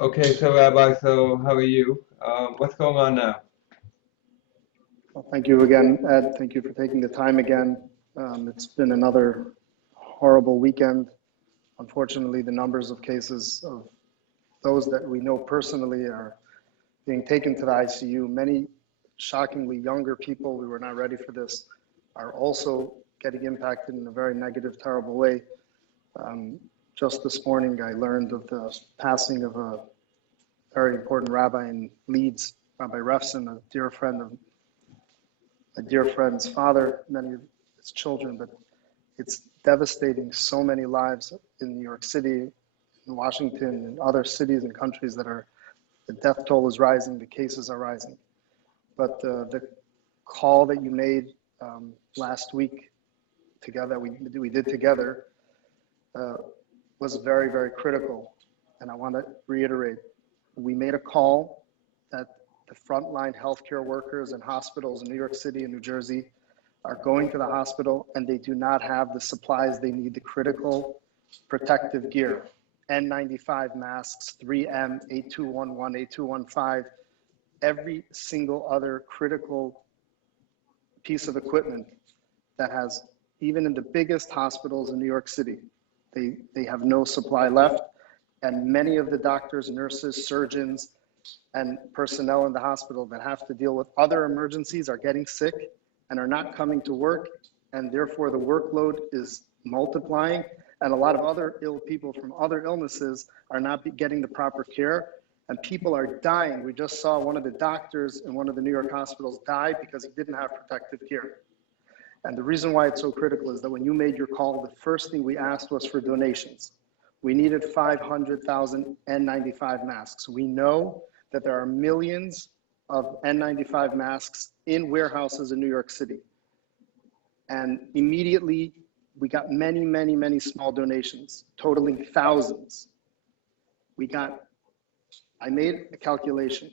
Okay, so Rabbi, so how are you? What's going on now? Well, thank you again, Ed. Thank you for taking the time again. It's been another horrible weekend. Unfortunately, the numbers of cases of those that we know personally are being taken to the ICU. Many shockingly younger people, we were not ready for this, are also getting impacted in a very negative, terrible way. Just this morning, I learned of the passing of a very important rabbi in Leeds, Rabbi Refson, a dear friend's father, many of his children, but it's devastating so many lives in New York City, in Washington, and other cities and countries the death toll is rising, the cases are rising. But the call that you made last week together, we did together, was very, very critical. And I want to reiterate, we made a call that the frontline healthcare workers in hospitals in New York City and New Jersey are going to the hospital and they do not have the supplies they need, the critical protective gear, N95 masks, 3M, 8211, 8215, every single other critical piece of equipment that has, even in the biggest hospitals in New York City, they have no supply left. And many of the doctors, nurses, surgeons, and personnel in the hospital that have to deal with other emergencies are getting sick and are not coming to work, and therefore the workload is multiplying, and a lot of other ill people from other illnesses are not getting the proper care, and people are dying. We just saw one of the doctors in one of the New York hospitals die because he didn't have protective gear. And the reason why it's so critical is that when you made your call, the first thing we asked was for donations. We needed 500,000 N95 masks. We know that there are millions of N95 masks in warehouses in New York City. And immediately we got many, many, many small donations, totaling thousands. I made a calculation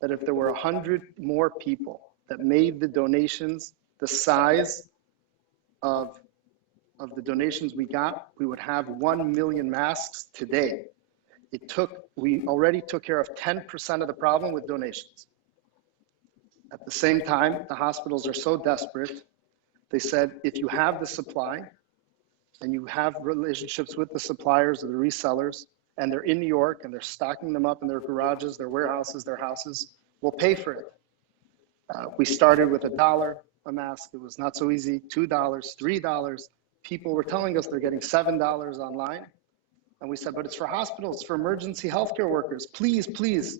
that if there were 100 more people that made the donations the size of the donations we got, we would have 1 million masks today. We already took care of 10% of the problem with donations. At the same time, the hospitals are so desperate, they said, if you have the supply and you have relationships with the suppliers or the resellers, and they're in New York and they're stocking them up in their garages, their warehouses, their houses, we'll pay for it. We started with $1 a mask. It was not so easy, $2, $3. People were telling us they're getting $7 online. And we said, but it's for hospitals, for emergency healthcare workers. Please, please.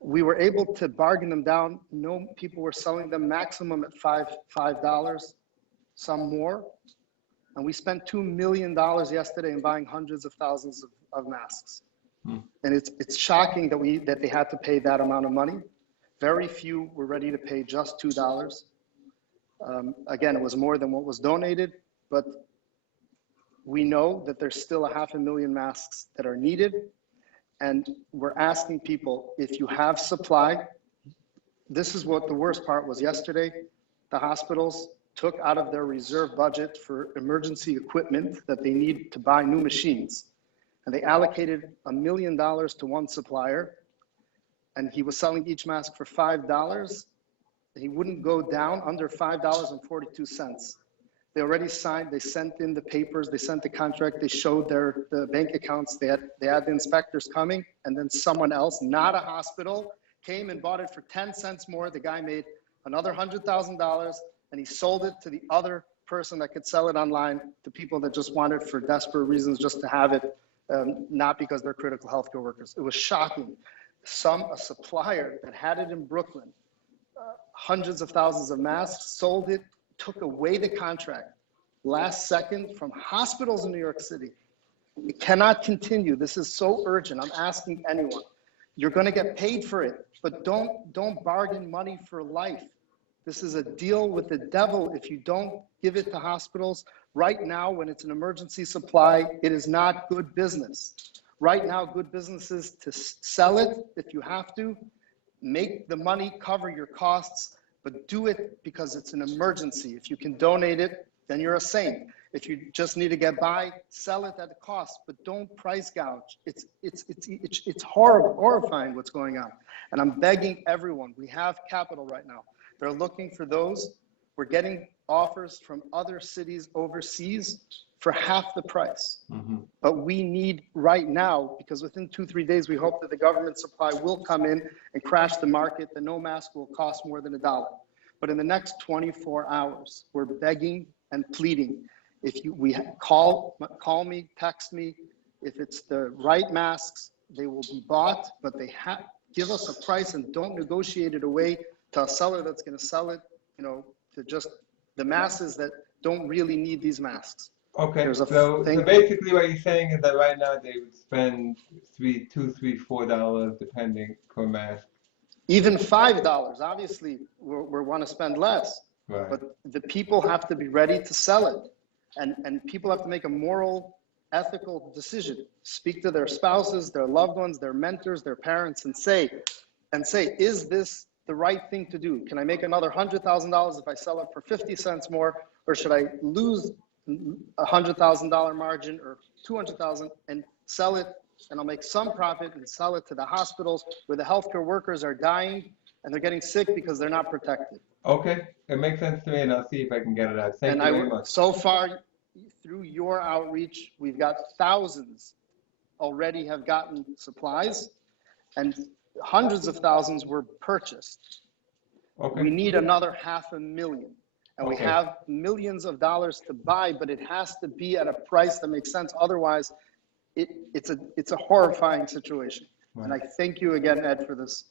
We were able to bargain them down. No, people were selling them maximum at $5, some more. And we spent $2 million yesterday in buying hundreds of thousands of masks. And it's shocking that they had to pay that amount of money. Very few were ready to pay just $2. Again, it was more than what was donated, but we know that there's still 500,000 masks that are needed. And we're asking people, if you have supply, this is what the worst part was yesterday. The hospitals took out of their reserve budget for emergency equipment that they need to buy new machines. And they allocated $1 million to one supplier, and he was selling each mask for $5. He wouldn't go down under $5.42. They already signed, they sent in the papers, they sent the contract, they showed the bank accounts, they had the inspectors coming, and then someone else, not a hospital, came and bought it for 10 cents more. The guy made another $100,000, and he sold it to the other person that could sell it online to people that just wanted for desperate reasons just to have it, not because they're critical healthcare workers. It was shocking. A supplier that had it in Brooklyn, hundreds of thousands of masks, sold it, took away the contract last second from hospitals in New York City. It cannot continue. This is so urgent. I'm asking anyone. You're going to get paid for it, but don't bargain money for life. This is a deal with the devil if you don't give it to hospitals. Right now, when it's an emergency supply, it is not good business. Right now, good business is to sell it if you have to, make the money cover your costs, but do it because it's an emergency. If you can donate it, then you're a saint. If you just need to get by, sell it at a cost, but don't price gouge. It's horrible, horrifying what's going on. And I'm begging everyone, we have capital right now. They're looking for those. We're getting offers from other cities overseas for half the price. But we need right now, because within 2-3 days, we hope that the government supply will come in and crash the market. The no mask will cost more than $1. But in the next 24 hours, we're begging and pleading. If we call me, text me. If it's the right masks, they will be bought, but they give us a price and don't negotiate it away to a seller that's going to sell it, you know, to just the masses that don't really need these masks. Okay, so basically what you're saying is that right now they would spend $2, $3, $4 depending per mask. Even $5, obviously, we want to spend less. Right. But the people have to be ready to sell it. And people have to make a moral, ethical decision. Speak to their spouses, their loved ones, their mentors, their parents, and say, is this the right thing to do? Can I make another $100,000 if I sell it for 50 cents more? Or should I lose $100,000 margin or 200,000 and sell it, and I'll make some profit and sell it to the hospitals where the healthcare workers are dying and they're getting sick because they're not protected. Okay, it makes sense to me, and I'll see if I can get it out. Thank you very much. So far, through your outreach, we've got thousands already have gotten supplies, and hundreds of thousands were purchased. Okay. We need another 500,000. And we have millions of dollars to buy, but it has to be at a price that makes sense. Otherwise, it's a horrifying situation. Right. And I thank you again, Ed, for this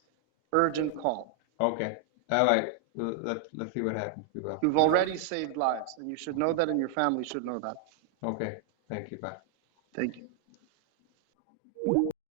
urgent call. Okay. All right. Let's see what happens. You've already saved lives, and you should know that, and your family should know that. Okay. Thank you. Bye. Thank you.